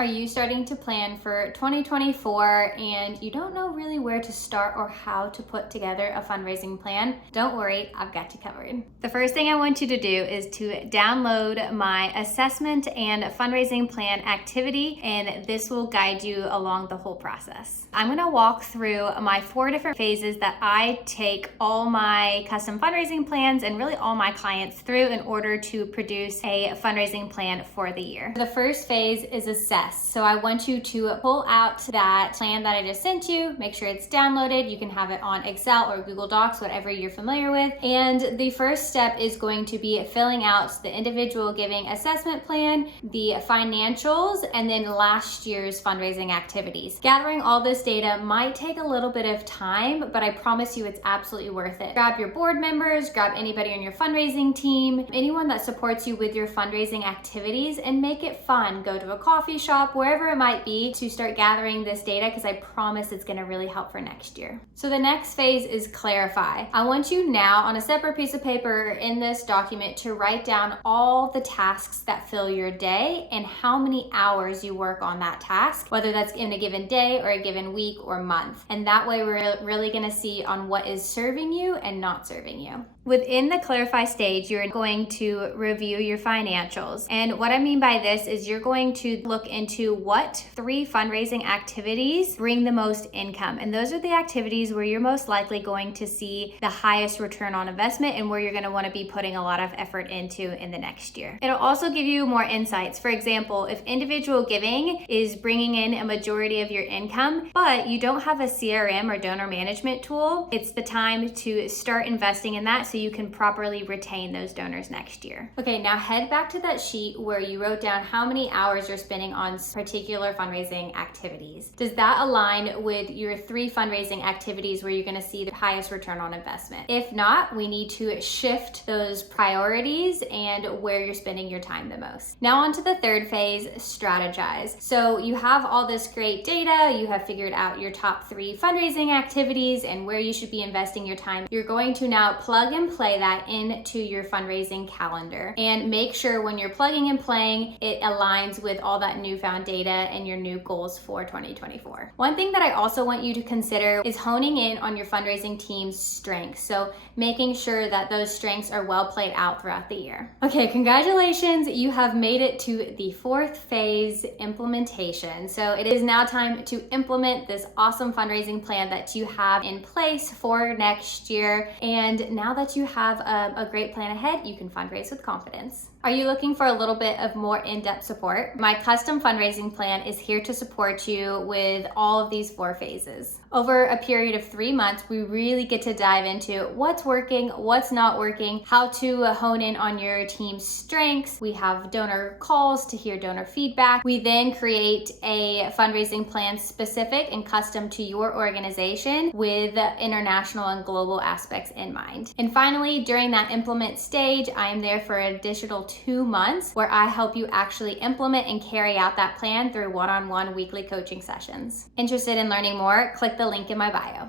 Are you starting to plan for 2024 and you don't know really where to start or how to put together a fundraising plan? Don't worry, I've got you covered. The first thing I want you to do is to download my assessment and fundraising plan activity, and this will guide you along the whole process. I'm gonna walk through my 4 different phases that I take all my custom fundraising plans and really all my clients through in order to produce a fundraising plan for the year. The first phase is assess. So I want you to pull out that plan that I just sent you, make sure it's downloaded. You can have it on Excel or Google Docs, whatever you're familiar with. And the first step is going to be filling out the individual giving assessment plan, the financials, and then last year's fundraising activities. Gathering all this data might take a little bit of time, but I promise you it's absolutely worth it. Grab your board members, grab anybody on your fundraising team, anyone that supports you with your fundraising activities, and make it fun. Go to a coffee shop, wherever it might be, to start gathering this data, because I promise it's going to really help for next year. So the next phase is clarify. I want you now on a separate piece of paper in this document to write down all the tasks that fill your day and how many hours you work on that task, whether that's in a given day or a given week or month. And that way we're really going to see on what is serving you and not serving you. Within the clarify stage, you're going to review your financials. And what I mean by this is you're going to look into what 3 fundraising activities bring the most income. And those are the activities where you're most likely going to see the highest return on investment and where you're going to want to be putting a lot of effort into in the next year. It'll also give you more insights. For example, if individual giving is bringing in a majority of your income, but you don't have a CRM or donor management tool, it's the time to start investing in that so you can properly retain those donors next year. Okay, now head back to that sheet where you wrote down how many hours you're spending on particular fundraising activities. Does that align with your 3 fundraising activities where you're gonna see the highest return on investment? If not, we need to shift those priorities and where you're spending your time the most. Now on to the third phase, strategize. So you have all this great data, you have figured out your top 3 fundraising activities and where you should be investing your time. You're going to now plug and play that into your fundraising calendar and make sure when you're plugging and playing, it aligns with all that newfound data and your new goals for 2024. One thing that I also want you to consider is honing in on your fundraising team's strengths. So making sure that those strengths are well played out throughout the year. Okay, congratulations. You have made it to the 4th phase, implementation. So it is now time to implement this awesome fundraising plan that you have in place for next year. And now that you have a great plan ahead, you can fundraise with confidence. Are you looking for a little bit of more in-depth support? My custom fundraising plan is here to support you with all of these 4 phases. Over a period of 3 months, we really get to dive into what's working, what's not working, how to hone in on your team's strengths. We have donor calls to hear donor feedback. We then create a fundraising plan specific and custom to your organization with international and global aspects in mind. And finally, during that implement stage, I am there for an additional 2 months where I help you actually implement and carry out that plan through one-on-one weekly coaching sessions. Interested in learning more? Click the link in my bio.